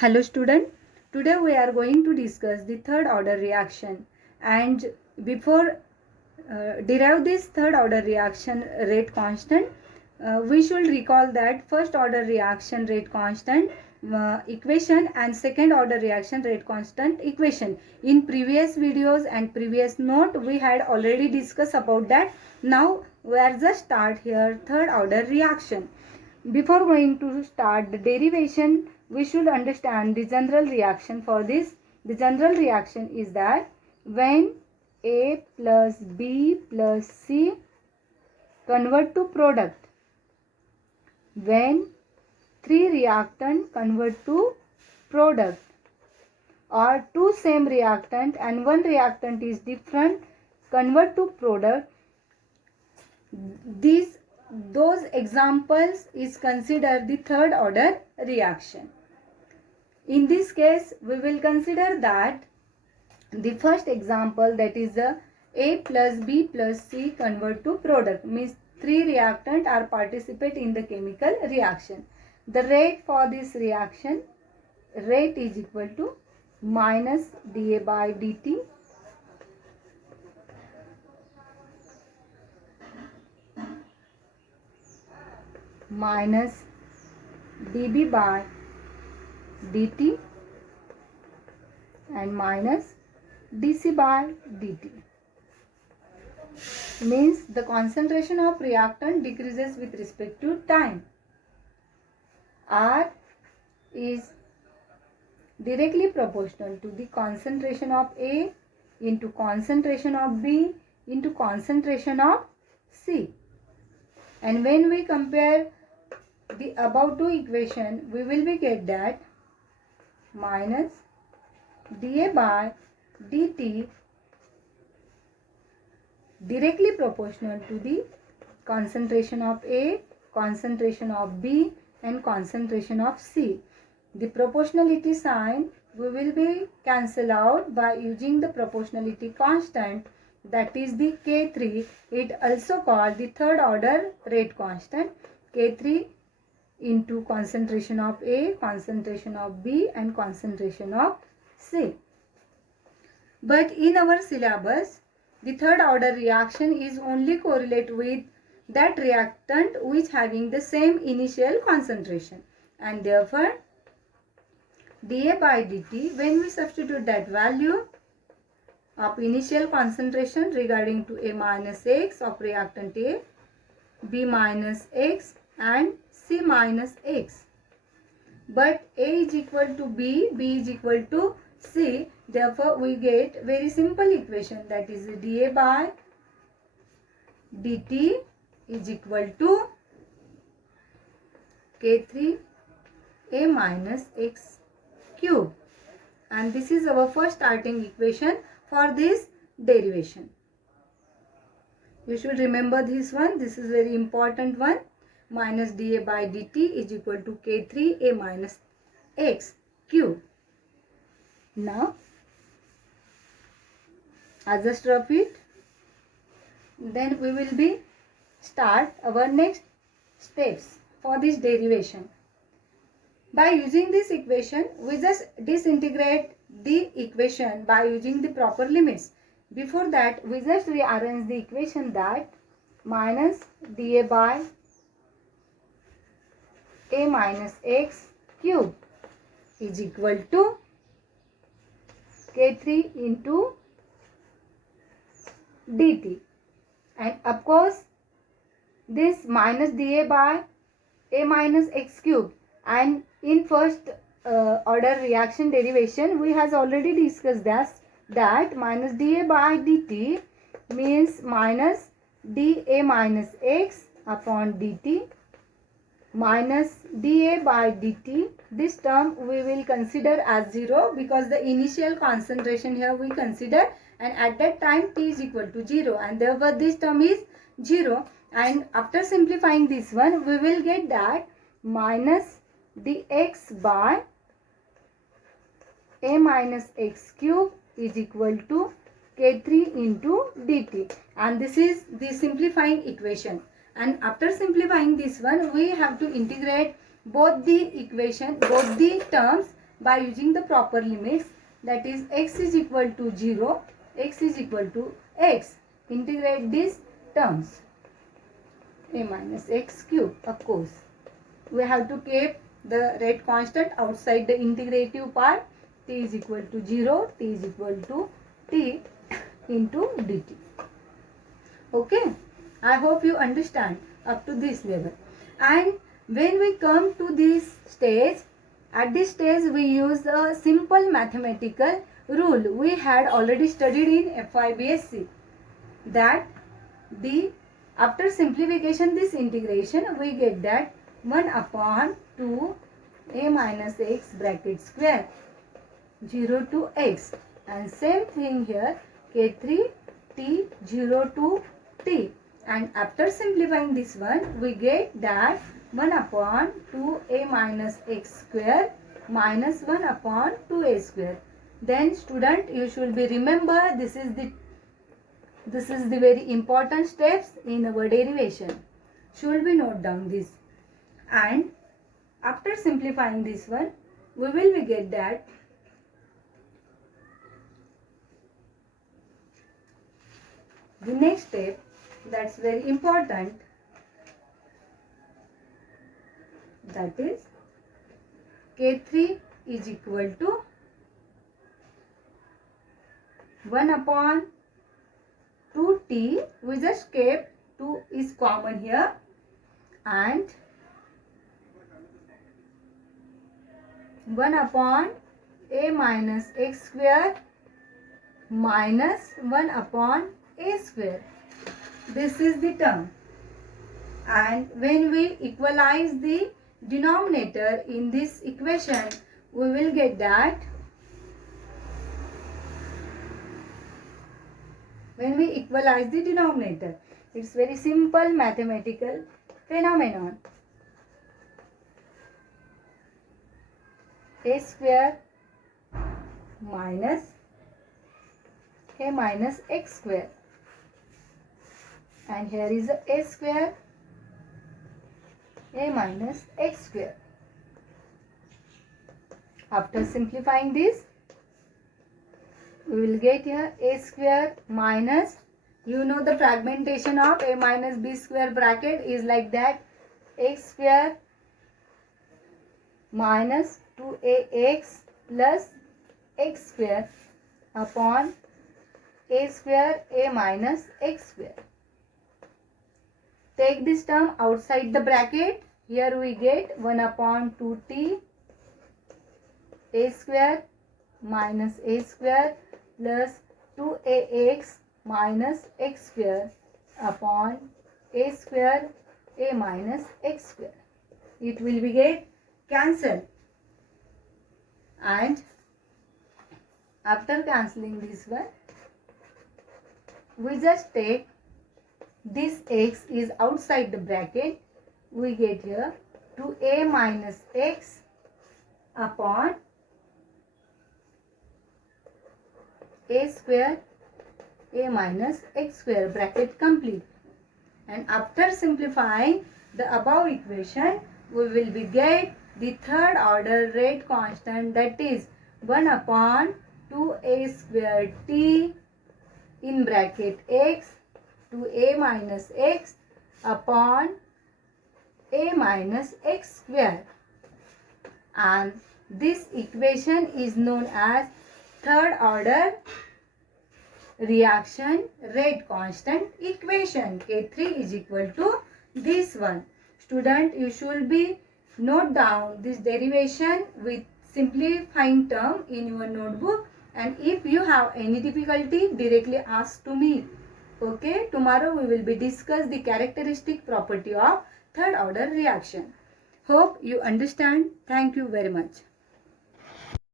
Hello student, today we are going to discuss the third order reaction, and before derive this third order reaction rate constant, we should recall that first order reaction rate constant equation and second order reaction rate constant equation. In previous videos and previous note we had already discussed about that. Now we are just start here third order reaction. Before going to start the derivation, we should understand the general reaction for this. The general reaction is that when A plus B plus C convert to product, when three reactant convert to product, or two same reactant and one reactant is different convert to product, those examples is considered the third order reaction. In this case, we will consider that the first example, that is A plus B plus C convert to product, means three reactant are participate in the chemical reaction. The rate for this reaction, rate is equal to minus dA by dt minus dB by dt and minus dC by dt. Means the concentration of reactant decreases with respect to time. R is directly proportional to the concentration of A into concentration of B into concentration of C. And when we compare the above two equation, we will be get that minus dA by dt directly proportional to the concentration of A, concentration of B and concentration of C. The proportionality sign we will be cancel out by using the proportionality constant, that is the K3. It also called the third order rate constant, K3 into concentration of A, concentration of B and concentration of C. But in our syllabus, the third order reaction is only correlate with that reactant which having the same initial concentration, and therefore dA by dt, when we substitute that value of initial concentration regarding to A minus X of reactant A, B minus X and C minus X. But A is equal to B, B is equal to C. Therefore, we get very simple equation, that is dA by dt is equal to K3 A minus X cube. And this is our first starting equation for this derivation. You should remember this one. This is very important one. Minus dA by dt is equal to K3 A minus X cube. Now, I just repeat. Then we will be start our next steps for this derivation. By using this equation, we just disintegrate the equation by using the proper limits. Before that, we just rearrange the equation, that minus dA by A minus X cube is equal to K3 into dt. And of course, this minus dA by A minus X cube, and in first order reaction derivation we has already discussed that minus dA by dt means minus dA minus X upon dt minus dA by dt. This term we will consider as 0 because the initial concentration here we consider, and at that time t is equal to 0, and therefore this term is 0. And after simplifying this one, we will get that minus dx by A minus X cube is equal to K3 into dt, and this is the simplifying equation. And after simplifying this one, we have to integrate both the equation, both the terms, by using the proper limits, that is x is equal to 0, x is equal to x. Integrate these terms. A minus x cube, of course. We have to keep the rate constant outside the integrative part. T is equal to 0, t is equal to t into dt. Okay, I hope you understand up to this level. And when we come to this stage, at this stage we use a simple mathematical rule we had already studied in FIBSC, that after simplification this integration we get that 1 upon 2 a minus x bracket square 0 to x, and same thing here k3 t 0 to t, and after simplifying this one we get that 1 upon 2 a minus x square minus 1 upon 2a square. Then student, you should be remember this is the very important steps in our derivation. Should we note down this? And after simplifying this one, we will get that the next step, that's very important, that is k3 is equal to 1 upon 2t, we just kept 2 is common here, and 1 upon a minus x square minus 1 upon a square. This is the term. And when we equalize the denominator in this equation, we will get that when we equalize the denominator, it's very simple mathematical phenomenon. A square minus a minus x square, and here is a square a minus x square. After simplifying this, we will get here a square minus, you know the fragmentation of a minus b square bracket is like that, x square minus 2ax plus x square upon a square a minus x square. Take this term outside the bracket. Here we get 1 upon 2t a square minus a square plus 2ax minus x square upon a square a minus x square. It will be get cancelled, and after cancelling this one, we just take this x is outside the bracket, we get here 2a minus x upon a square a minus x square, bracket complete. And after simplifying the above equation, we will be get the third order rate constant, that is 1 upon 2a square t in bracket x to a minus x upon a minus x square, and this equation is known as third order reaction rate constant equation. K3 is equal to this one. Student, you should be note down this derivation with simplifying term in your notebook, and if you have any difficulty, directly ask to me. Okay, tomorrow we will be discuss the characteristic property of third order reaction. Hope you understand. Thank you very much.